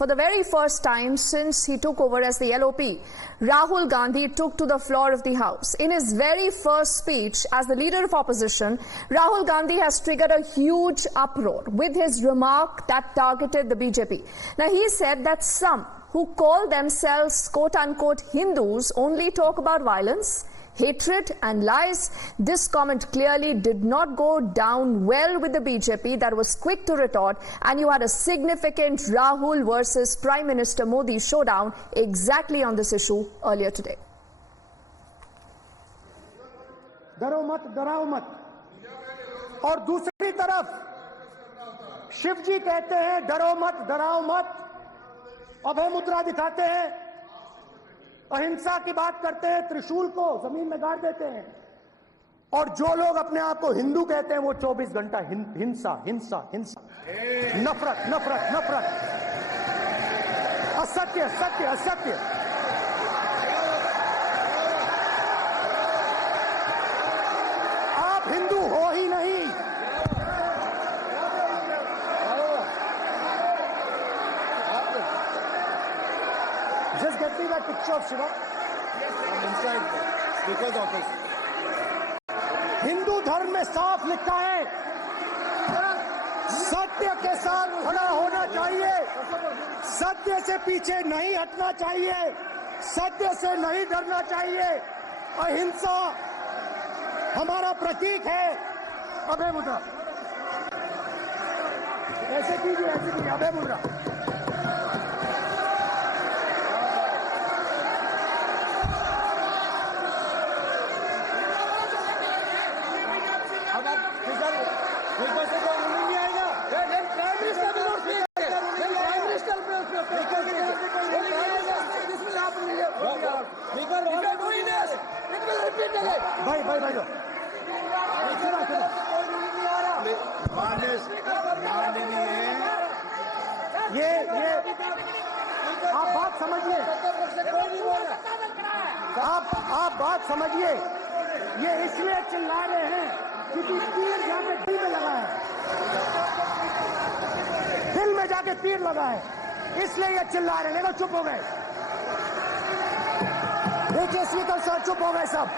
For the very first time since he took over as the LOP, Rahul Gandhi took to the floor of the House. In his very first speech as the leader of opposition, Rahul Gandhi has triggered a huge uproar with his remark that targeted the BJP. Now, he said that some who call themselves quote-unquote Hindus only talk about violence, hatred and lies. This comment clearly did not go down well with the BJP that was quick to retort, and you had a significant Rahul versus Prime Minister Modi showdown exactly on this issue earlier today. डरो मत, डराओ मत। और दूसरी तरफ शिव जी कहते हैं डरो मत, डराओ मत, अभय मुद्रा दिखाते हैं, अहिंसा की बात करते हैं, त्रिशूल को जमीन में गाड़ देते हैं, और जो लोग अपने आप को हिंदू कहते हैं वो 24 घंटा हिंसा हिंसा हिंसा, नफरत नफरत नफरत, असत्य सत्य असत्य। आप हिंदू हो ही नहीं। Just get me that picture of Shiva. Inside Speaker's office. Hindu धर्म में साफ लिखा है, सत्य के साथ खड़ा होना चाहिए, सत्य से पीछे नहीं हटना चाहिए, सत्य से नहीं डरना चाहिए। अहिंसा हमारा प्रतीक है। अभय मुद्रा ऐसे कीजिए, अभय मुद्रा। ये आप बात समझिए, आप बात समझिए। ये इसलिए चिल्ला रहे हैं क्योंकि तीर जाके दिल में लगा है, दिल में जाके तीर लगा है, इसलिए ये चिल्ला रहे हैं। देखो चुप हो गए, देखिए स्पीकर साहब चुप हो गए सब।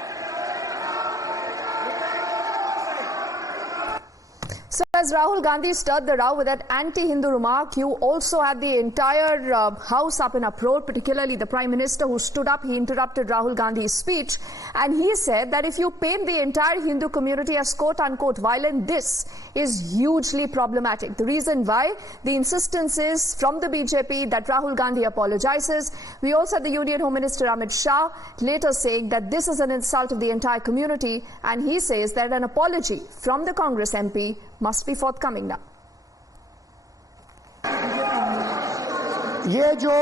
So as Rahul Gandhi stirred the row with that anti-Hindu remark, you also had the entire House up in uproar, particularly the Prime Minister who stood up. He interrupted Rahul Gandhi's speech and he said that if you paint the entire Hindu community as quote-unquote violent, this is hugely problematic. The reason why, the insistence is from the BJP that Rahul Gandhi apologizes. We also had the Union Home Minister Amit Shah later saying that this is an insult of the entire community, and he says that an apology from the Congress MP must be forthcoming now. ये जो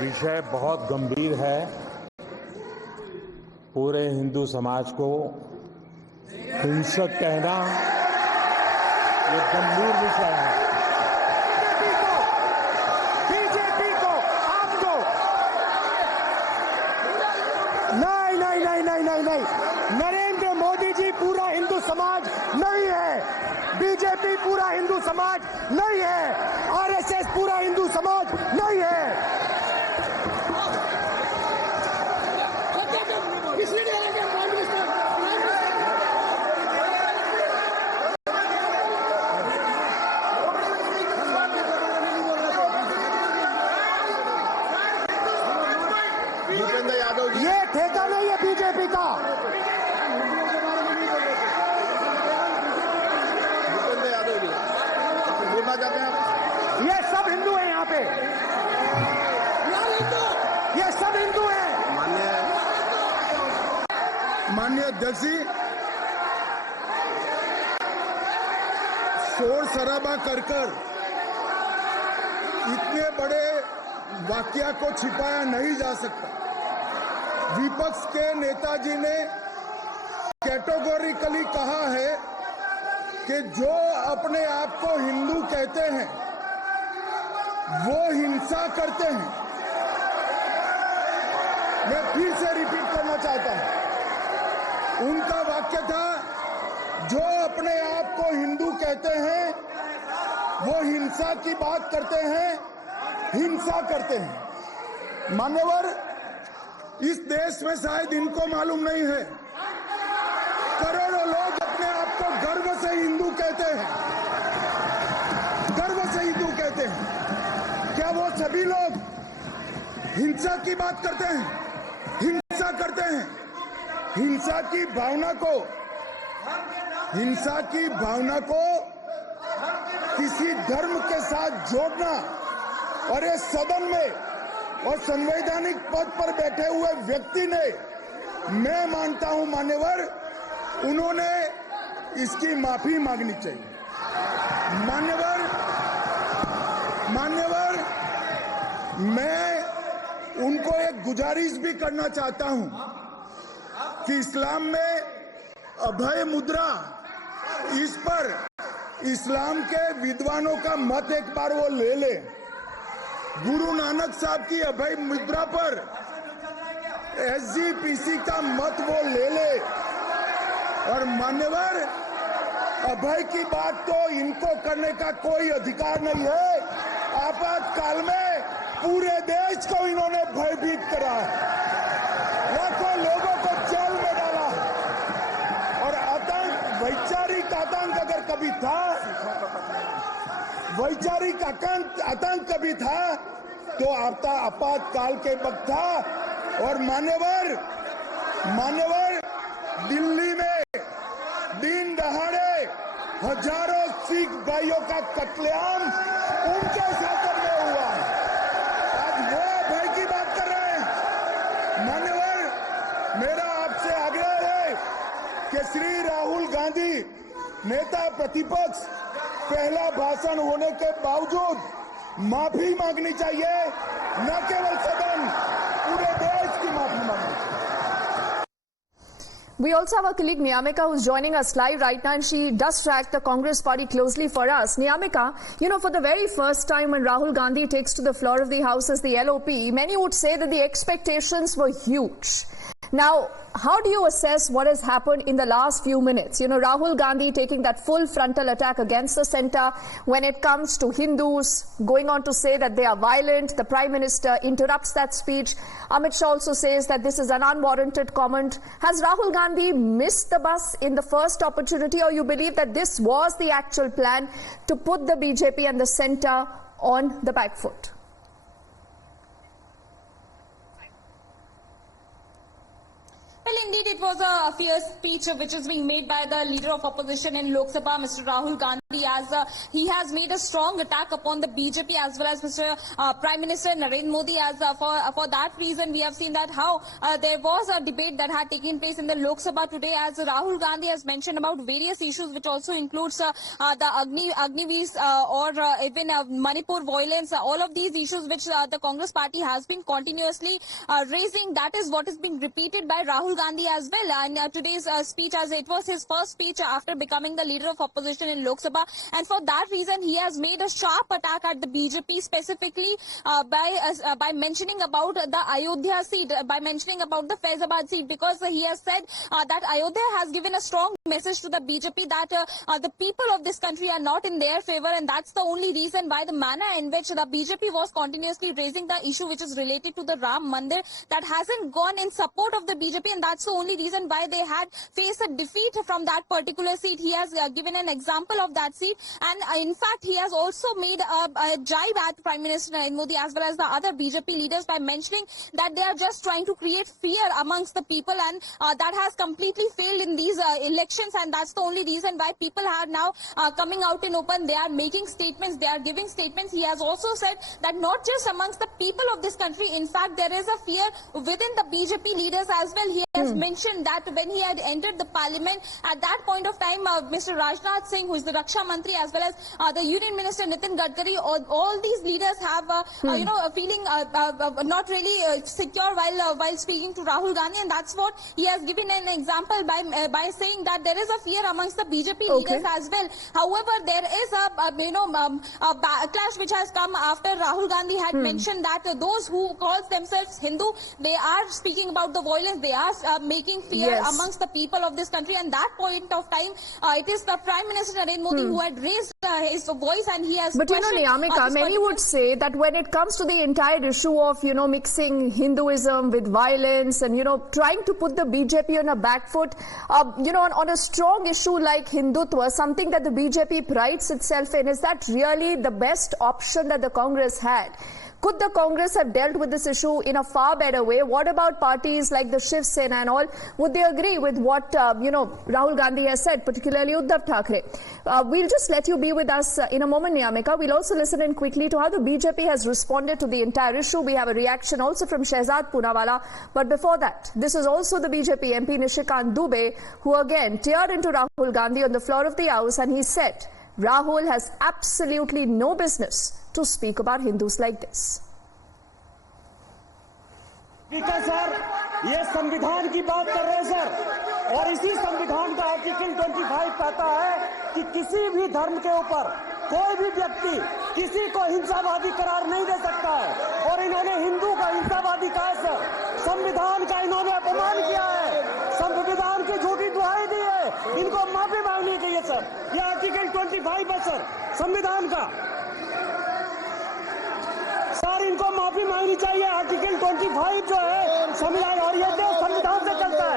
विषय बहुत गंभीर है, पूरे हिंदू समाज को हिंसक कहना ये गंभीर विषय है। बीजेपी को आपको नहीं, नरेंद्र मोदी जी पूरा हिंदू समाज नहीं है, बीजेपी पूरा हिंदू समाज नहीं है, आरएसएस पूरा हिंदू समाज नहीं है। ये ठेका नहीं है बीजेपी का। ये सब हिंदू हैं यहाँ पे, ये सब हिंदू हैं। माननीय अध्यक्ष जी, शोर शराबा कर इतने बड़े वाकया को छिपाया नहीं जा सकता। विपक्ष के नेताजी ने कैटेगोरिकली कहा है कि जो अपने आप को हिंदू कहते हैं वो हिंसा करते हैं। मैं फिर से रिपीट करना चाहता हूं, उनका वाक्य था जो अपने आप को हिंदू कहते हैं वो हिंसा की बात करते हैं, हिंसा करते हैं। मान्यवर, इस देश में शायद इनको मालूम नहीं है, करोड़ों लोग अपने आप को गर्व से हिंदू कहते हैं, गर्व से हिंदू कहते हैं। क्या वो सभी लोग हिंसा की बात करते हैं, हिंसा करते हैं? हिंसा की भावना को किसी धर्म के साथ जोड़ना और इस सदन में और संवैधानिक पद पर बैठे हुए व्यक्ति ने, मैं मानता हूं मान्यवर, उन्होंने इसकी माफी मांगनी चाहिए। मान्यवर, मैं उनको एक गुजारिश भी करना चाहता हूं कि इस्लाम में अभय मुद्रा, इस पर इस्लाम के विद्वानों का मत एक बार वो ले ले। गुरु नानक साहब की अभय मुद्रा पर SGPC का मत वो ले ले। और मान्यवर, अभय की बात तो इनको करने का कोई अधिकार नहीं है। आपातकाल में पूरे देश को इन्होंने भयभीत करा है, लाखों लोगों को जेल में डाला है। और आतंक, वैचारिक आतंक अगर कभी था, वैचारिक आतंक कभी था तो आपातकाल के वक्त था। और मान्यवर, दिल्ली में दिन दहाड़े हजारों सिख भाइयों का कत्लेआम उनके शासन में हुआ। आज वो भय की बात कर रहे हैं। मान्यवर, मेरा आपसे आग्रह है कि श्री राहुल गांधी, नेता प्रतिपक्ष, पहला भाषण होने के बावजूद माफी मांगनी चाहिए, न केवल सदन, पूरे देश की माफी मांगनी चाहिए। We also have our colleague Niyamika who's joining us live right now, and she does track the Congress party closely for us. Niyamika, for the very first time when Rahul Gandhi takes to the floor of the House as the LOP, many would say that the expectations were huge. Now, how do you assess what has happened in the last few minutes? Rahul Gandhi taking that full frontal attack against the centre when it comes to Hindus, going on to say that they are violent. The Prime Minister interrupts that speech. Amit Shah also says that this is an unwarranted comment. Has Rahul Gandhi missed the bus in the first opportunity, or you believe that this was the actual plan to put the BJP and the centre on the back foot? Well, indeed, it was a fierce speech which is being made by the leader of opposition in Lok Sabha, Mr. Rahul Gandhi, as he has made a strong attack upon the BJP as well as Mr. Prime Minister Narendra Modi. As for that reason, we have seen that how there was a debate that had taken place in the Lok Sabha today, as Rahul Gandhi has mentioned about various issues, which also includes the Agniveer or even Manipur violence. All of these issues which the Congress party has been continuously raising, that is what is being repeated by Rahul Gandhi as well. And today's speech, as it was his first speech after becoming the leader of opposition in Lok Sabha, and for that reason he has made a sharp attack at the BJP, specifically by mentioning about the Ayodhya seat, by mentioning about the Faizabad seat, because he has said that Ayodhya has given a strong message to the BJP that the people of this country are not in their favor, and that's the only reason why the manner in which the BJP was continuously raising the issue which is related to the Ram Mandir, that hasn't gone in support of the BJP, and that's the only reason why they had faced a defeat from that particular seat. He has given an example of that seat, and in fact he has also made a jibe at Prime Minister Narendra Modi as well as the other BJP leaders by mentioning that they are just trying to create fear amongst the people, and that has completely failed in these elections, and that's the only reason why people are now coming out in open. They are making statements, they are giving statements. He has also said that not just amongst the people of this country, in fact there is a fear within the BJP leaders as well. He has mentioned that when he had entered the parliament, at that point of time Mr. Rajnath Singh, who is the Raksha Raksha Mantri as well as the Union Minister Nitin Gadkari. All these leaders have, a feeling not really secure while speaking to Rahul Gandhi, and that's what he has given an example by saying that there is a fear amongst the BJP leaders as well. However, there is a backlash which has come after Rahul Gandhi had mentioned that those who calls themselves Hindu, they are speaking about the violence, they are making fear amongst the people of this country, and that point of time, it is the Prime Minister Narendra Modi who had raised his voice, and he has But Niamika, many would say that when it comes to the entire issue of, mixing Hinduism with violence and, trying to put the BJP on a back foot, on a strong issue like Hindutva, something that the BJP prides itself in, is that really the best option that the Congress had? Could the Congress have dealt with this issue in a far better way? What about parties like the Shiv Sena and all? Would they agree with what, Rahul Gandhi has said, particularly Uddhav Thackeray? We'll just let you be with us in a moment, Niamika. We'll also listen in quickly to how the BJP has responded to the entire issue. We have a reaction also from Shehzad Poonawalla. But before that, this is also the BJP MP Nishikant Dubey, who again teared into Rahul Gandhi on the floor of the House, and he said Rahul has absolutely no business to speak about Hindus like this. Sir, ये संविधान की बात कर रहे हैं sir, और इसी संविधान का आर्टिकल 25 कहता है कि किसी भी धर्म के ऊपर कोई भी व्यक्ति किसी को हिंसावादी करार नहीं दे सकता है, और इन्होंने हिंदू का हिंसावादी कहा है सर। संविधान का इन्होंने अपमान किया है, संविधान की झूठी दुहाई दी है, इनको माफी मांगनी चाहिए सर। ये आर्टिकल 25 है सर संविधान का, सर इनको माफी मांगनी चाहिए। आर्टिकल 25 जो है संविधान, और ये देश संविधान से चलता है,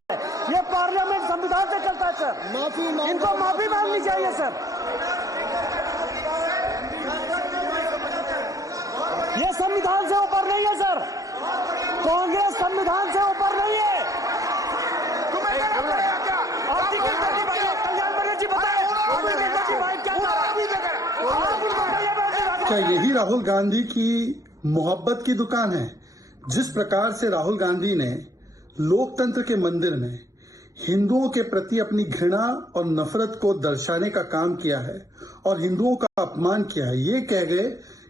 ये पार्लियामेंट संविधान से चलता है सर, इनको माफी मांगनी चाहिए सर। ये संविधान से ऊपर नहीं है सर, कांग्रेस संविधान से ऊपर नहीं है। आर्टिकल 25 कल्याण बनर्जी बताए, आर्टिकल 25 क्या क्या यही राहुल गांधी की मोहब्बत की दुकान है? जिस प्रकार से राहुल गांधी ने लोकतंत्र के मंदिर में हिंदुओं के प्रति अपनी घृणा और नफरत को दर्शाने का काम किया है और हिंदुओं का अपमान किया है, ये कह गए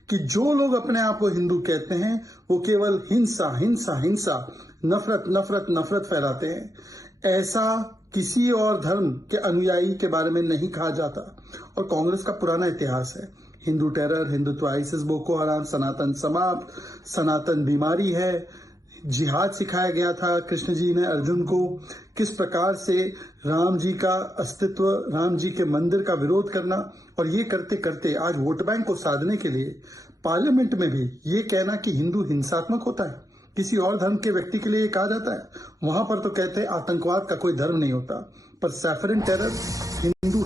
कि जो लोग अपने आप को हिंदू कहते हैं वो केवल हिंसा हिंसा हिंसा, नफरत नफरत नफरत फैलाते हैं। ऐसा किसी और धर्म के अनुयायी के बारे में नहीं कहा जाता, और कांग्रेस का पुराना इतिहास है। Hindu terror, Hindutva, ISIS, Boko Haram, Sanatan समाप्त, सनातन बीमारी है। जिहाद सिखाया गया था कृष्ण जी ने अर्जुन को, किस प्रकार से राम जी का अस्तित्व, राम जी के मंदिर का विरोध करना, और ये करते करते आज वोट बैंक को साधने के लिए पार्लियामेंट में भी ये कहना कि हिंदू हिंसात्मक होता है, किसी और धर्म के व्यक्ति के लिए कहा जाता है। वहां पर तो कहते हैं आतंकवाद का कोई धर्म नहीं होता, पर सैफरन टेरर हिंदू